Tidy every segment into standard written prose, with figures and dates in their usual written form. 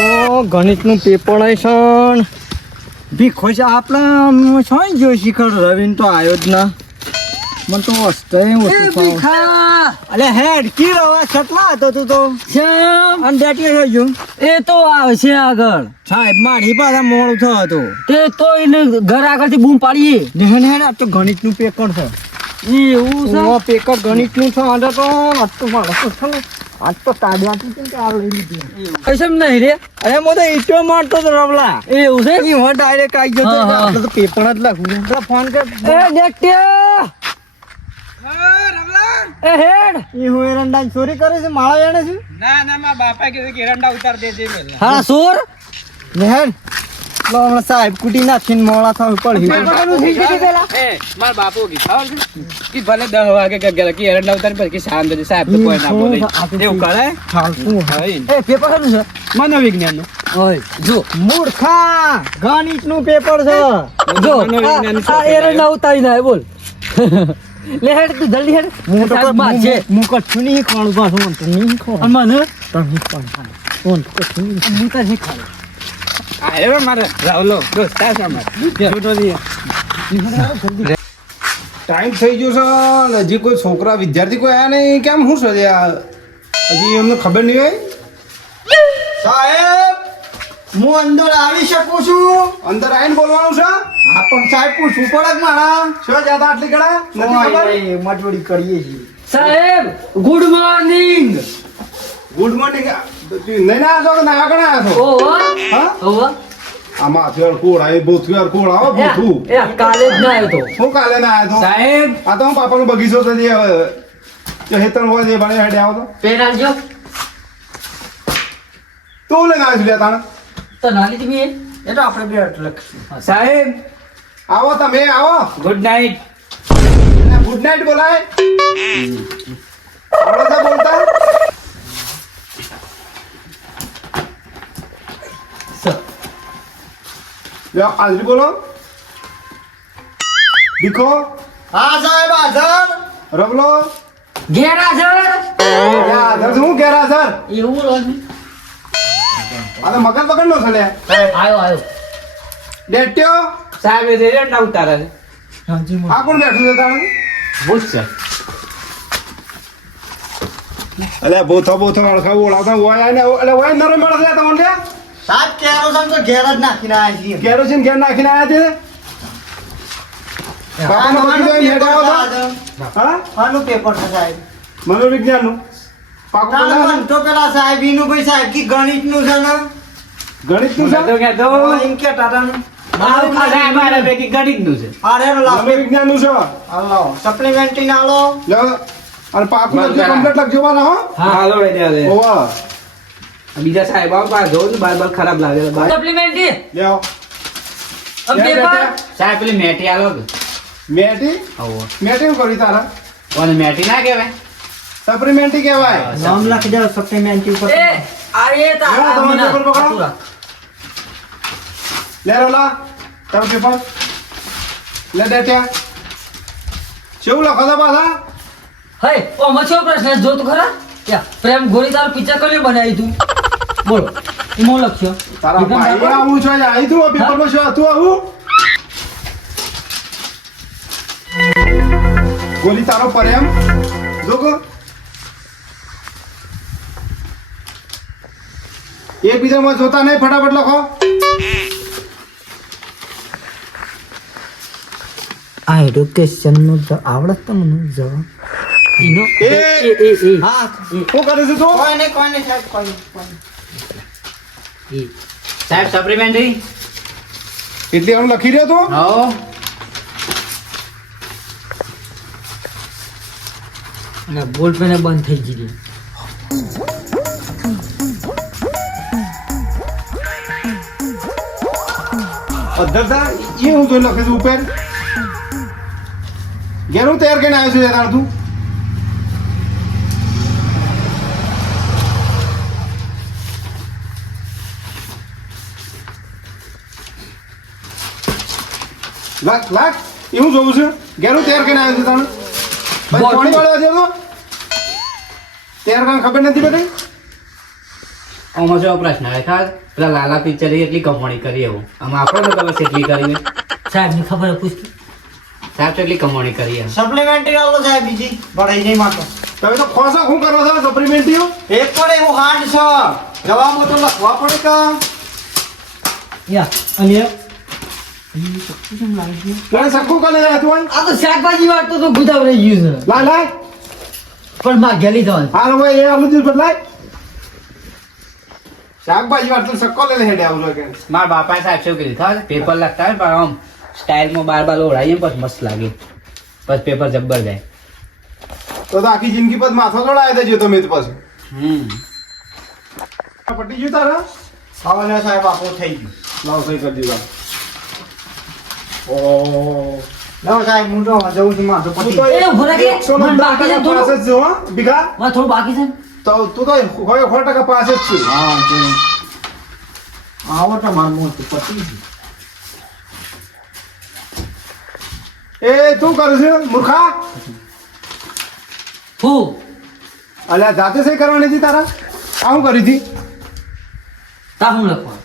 તો ગણિતનું પેપર છે ભીખો છે આપણા શું જો શિખર રવિન તો આવ્યો જ ના મને તો વસ્તુ અલે હેડ કી રવા છટલા હતો તું તો અને બેટી થઈ ગયું એ તો આવશે આગળ સાહેબ મારી પાસે મોડું થયો હતો તે તો એને ઘર આગળથી બૂમ પાડીએ ને આ તો ગણિતનું પેપર છે એવું છે પેપર ગણિતનું છે આજ તો માણસ છે ને આજ તો તાડવાથી કેમ કે આ લઈ લીધી કશમ નહીં રે અરે હું તો ઈટો મારતો હતો રવલા એવું છે હું ડાયરેક્ટ આવી ગયો હા, હા. તો પેપર જ લખું ફોન કર એ ડેક્ટિયા એ હેડ એ હું એરંડા ચોરી કરે છે માળા વેણે છે ના ના મારા બાપા કીધું કે એરંડા ઉતાર દેજે મેં. હા સોર નેહન લો હમણાં સાહેબ કુટી નાખીને મોળા થવું પડી એ મારા બાપુ કીધું કે ભલે 10 વાગે કે એરંડા ઉતાર પછી કે શાંત રહેજે, સાહેબ તો કોઈ ના બોલે એવું કરે. ચાલતું હા, એ પેપર કરું છે મનોવિજ્ઞાનનું. ઓય જો મૂર્ખા ગણિતનું પેપર છે જો મનોવિજ્ઞાનનું આ એરંડા ઉતારી ના બોલ લે હેડ તું જલ્દી હેડ હું તો સાહેબ માં છે હું કચ્છું નહીં ખવાડું પાછું મને તો નહીં ખવાડું મને તમે પણ હું તો કચ્છું નહીં હું તો નહીં ખાવ આ એવો મારે રાવલો દોસ્તાર છે અમારો. છોટો દી. ટાઈમ થઈ ગયો છે અને હજી કોઈ છોકરા વિદ્યાર્થી કોઈ આયા નહીં કેમ શું છે આ? હજી એમને ખબર નહીં હોય. સાહેબ હું અંદર આવી શકું છું અંદર આવીને બોલવાનું છે. હા પણ સાહેબ પૂછવું પડે કે મારા શું જતા આટલી ગળા નથી ખબર? મજૂરી કરીએ છીએ સાહેબ ગુડ મોર્નિંગ ગુડ મોર્નિંગ. નહીં ના આવ્યો કે ના આગળ આવ્યો છો? ઓહો હા ઓહો આમાં થયો કોળ આવી બોથું કોળ આવો બોથું એ કાલે જ ના આવ્યો તો હું કાલે ના આવ્યો તો સાહેબ આ તો હું પાપાનો બગીચો તો જે હેતન હોય જે બને હેડે આવો તો પેન આલજો તું લઈને આવ્યો છું લે તાણે. તો નાલી તમે એ તો આપણે બે લખશું સાહેબ આવો તમે આવો. Good night. ગુડ નાઇટ બોલાય આવડે છે બોલતા? લ્યો હાજરી બોલો. દીખો હા સાહેબ હાજર રબલો ગેરહાજર હાજર શું ઘેરા સર એવું રોજ આ તો મગજ પકડ નો છે લે. આવ્યો આવ્યો ડેટ્યો સાહેબ એ એરંડા ઉતારે છે. આ કોણ બેઠું છે તાણે? પૂછશે. અલ્યા બોથો વળખા ઓળાતા હોય ને એટલે હોય નરો મળે છે તમને લે. સાહેબ કેરોસન તો ઘેર જ નાખીને આવ્યા છીએ કેરોસીન ઘેર નાખીને આવ્યા છે. બાપાનો બગીચો અહીં હેઠે આવો છો? હા આનું પેપર છે સાહેબ મનોવિજ્ઞાનનું પાકું તાનું બોલાવો. પણ તો પેલા સાહેબ ઈનું ભાઈ સાહેબ કી ગણિતનું છે ને ગણિતનું છે કહેતો એમ કે ટાટાનું મારું સાહેબ મારા પૈકી ગણિતનું છે. અરે લાવ મનોવિજ્ઞાનનું છે. હાલો સપ્લિમેન્ટરી ના લો લ્યો અને પાકું બંધ લખજો કરા. કમ્પ્લીટ લખજો પાછા હો. હા લો દે દે. ઓવા બીજા સાહેબ આવો પાછા જોઉં ને બાર ખરાબ લાગે છે. સપ્લિમેન્ટરી લ્યો અબ લ્યો પેપર બેટા. સાહેબ પેલી મેટી આલો કે મેટી આવો મેટી શું કરી તારા કોને મેટી ના કહેવાય. સપ્લિમેન્ટરી કહેવાય. નામ લખી દો સપ્લિમેન્ટરી ઉપર એ આ એ તા લ્યો, તમારું મીના. પેપર પકડો. આતુરા. લે રોલા તારું પેપર લે ડેટ્યા કેવું લખો છો પાછા? હે ઓ મછો પ્રશ્ન જો તું ખરા ક્યાં પ્રેમ ગોરી તાર પિક્ચર કલી બનાવી તું બોલ એમો લખ્યો તારા વિક્રમ ભાઈ ઠાકોર? આવું છે આવી તું પેપરમાં શું હતું આવું ગોલી તારો પ્રેમ જોકો એકબીજામાં જોતા નહીં ફટાફટ લખો. આ એડ્યુકેશન નું આવડત તમને જવાબ ઈનો એ. હા શું કરે છે તું? કોઈ નહીં સાહેબ કોઈ નહીં. સાહેબ સપ્લિમેન્ટરી એટલે આમ લખી રહ્યો તું? આવો અને બોલ પેને બંધ થઈ ગઈ અધરતા એ હું જોઈ લખે છે ઉપર ઘેર હું તૈયાર કરીને આવ્યો છું યાર તું લાખ એ હું જોઉં છું ઘેર હું તૈયાર કરીને આવ્યો છું તાણે ભાઈ પાણી વાળવા દે તો તૈયાર કરીને ખબર નથી બધી આમાં શું પ્રશ્ન આવે ખબર પેલા લાલા પિક્ચર એટલી કમાણી કરી એવું આમાં આપણે તો ખબર છે એટલી કરી સાહેબની ખબર પૂછતી સાહેબ તો એટલી કમાણી કરી એમ સપ્લિમેન્ટરી આલો સાહેબ બીજી ભણાઈ નહીં માતો તમે તો ખોસા શું કરો છો સપ્લિમેન્ટરીઓ એક પણ એવું હાર્ડ છે જવામાં તો લખવા પડે કા યા અને કોણે સખું કરી રહ્યા તું આ તો શાકભાજી વાળતો તો ગુદાવ રહી ગયું છે લાય લાય પણ માં ગેલી તો હાલ હવે એ આલુ દીધું બદલાય શાકભાજી વાળતું સક્કો લઈને હેડે આવજો કે મારા બાપાએ સાહેબ શું કીધું ખબર પેપર લખતા હોય પણ આમ સ્ટાઇલમાં બાર ઓળાઈએ પછી મસ્ત લાગે પછી પેપર જબ્બર જાય તો આખી જિંદગી પછી માથો જોડાય દેજો તમે તો પછી પટી ગયું તારા હવે સાહેબ આપો થઈ ગયું લાવ સહી કરી દીધા ઓ લાવો સાહેબ હું તો જઉં છું માથું તું પતી તો એ ઉભો રાખે. મને બાકી છે થોડું. પાસે જ છો હા બીઘા માં થોડું બાકી છે ને? તો તું તો હોય 100% પાસે જ છું હા તો આવો તો મારું મોટું પતી ગયું એ તું કરું છે મૂર્ખા હું અલ્યા જાતે સહી કરવાની હતી તારા આ હું કરી હતી તા હું લખવા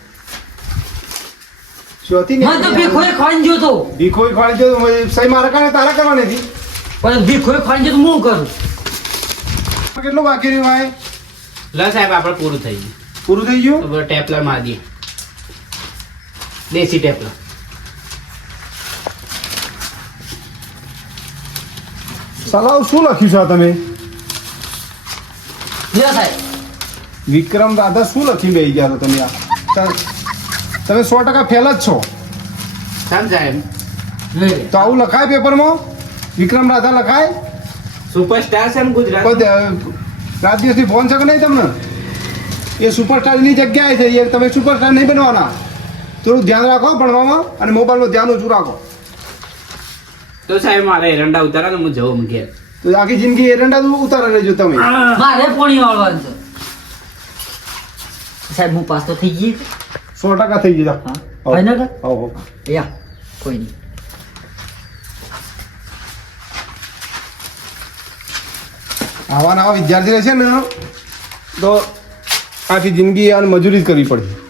શ્યોતી મને તો ભીખોએ ખાઈને ગયો તો ભીખોઈ ખવાડી દો સહી મારા કારણે તારા કરવાની હતી પણ ભીખોએ ખાઈને ગયો તો હું કરું કેટલું બાકી રહ્યું ભાઈ લ સાહેબ આપણે પૂરું થઈ ગયું પૂરું થઈ ગયું હવે ટેપલર મારી દઈએ દેશી ટેપલર સલાહ શું લખ્યું છે આ તમે લ્યો સાહેબ વિક્રમ દાદા શું લખી બેસી ગયા છો તમે આ તમે 100% ફેલ જ છો સાહેબ સાહેબ લે તો આવું લખાય પેપરમાં વિક્રમ રાધા લખાય સુપરસ્ટાર છે એમ ગુજરાત કોઈ રાત દિવસથી ફોન છે કે નહીં તમને એ સુપરસ્ટારની જગ્યાએ છે એ તમે સુપરસ્ટાર નહીં બનવાના થોડું ધ્યાન રાખો ભણવામાં અને મોબાઈલનું ધ્યાન ઓછું રાખો તો સાહેબ મારે એરંડા ઉતારા ને હું જવું ઘેર તો આખી જિંદગી એરંડા ઉતારા રહેજો તમે મારે પોણી વાળવાનું છે સાહેબ હું પાસ તો થઈ ગઈ 100% થઈ ગયા હા ફાઈનલ હો યા કોઈ નહીં આવા નવા વિદ્યાર્થી રહેશે ને તો આખી જિંદગી આને મજૂરી જ કરવી પડે